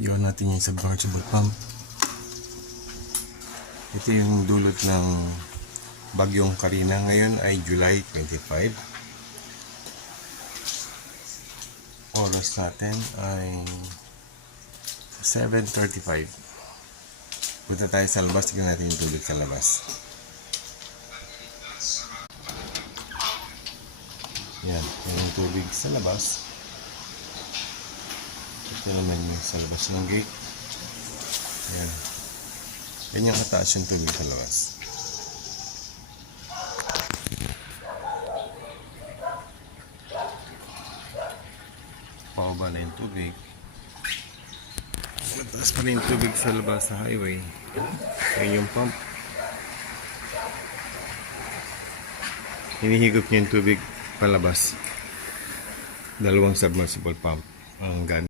Iwan natin yung submersible pump. Ito yung dulot ng bagyong Karina. Ngayon ay July 25. Oras natin ay 7:35. Punta tayo sa labas. Tignan natin yung tubig sa labas. Yan. Yan yung tubig sa labas. Ito naman yung sa labas ng gate. Yan. Ganyan kataas yung tubig sa labas. Pababa na yung tubig. Mataas pa rin yung tubig sa labas sa highway. Yan yung pump. Hinihigop niya yung tubig palabas. Dalawang submersible pump ang gamit.